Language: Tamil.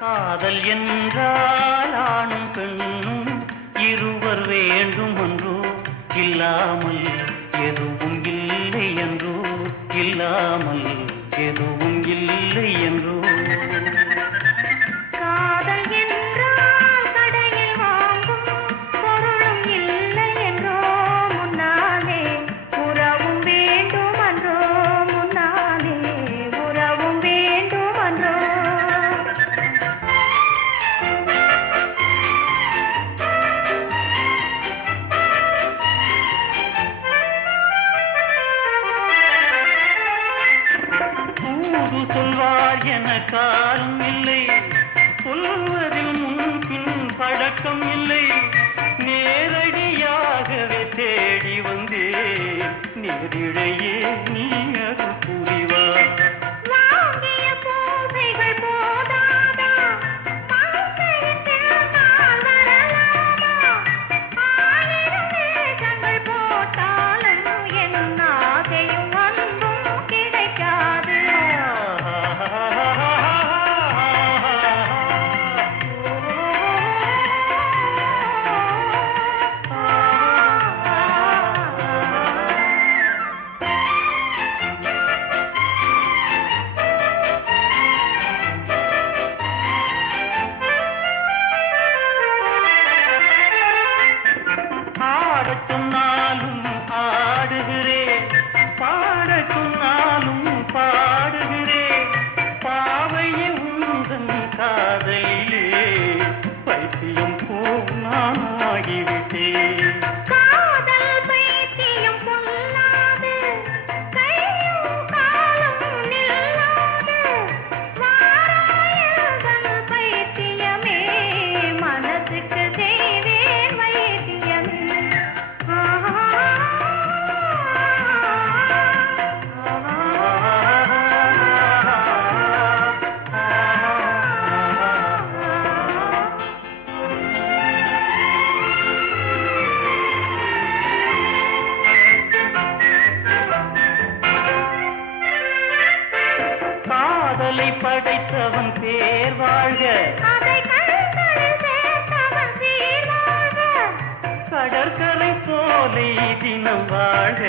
காதல் என்றால் ஆணும் பெண்ணும் இருவர் வேண்டும் என்றோ, இல்லாமல் எதுவும் இல்லை என்றோ, இல்லாமல் எதுவும் இல்லை என்றோ. சொல்வார் என காலம் இல்லை, சொல்வதில் முன்பின் பழக்கம் இல்லை. நேரடியாகவே தேடி வந்தேன், நேரிழையே நீ அது புரிவார். சொன்னாலும் ஆடுகிறேன், பாட சொன்னாலும் பாடுகிறேன். பாவையே உந்தன் காதலிலே பைத்தியம் போல் நான் ஆகிவிட்டேன். காதலை படைத்தவன் பேர் வாழ்க, கடற்கரை சோலை தினம் வாழ்க.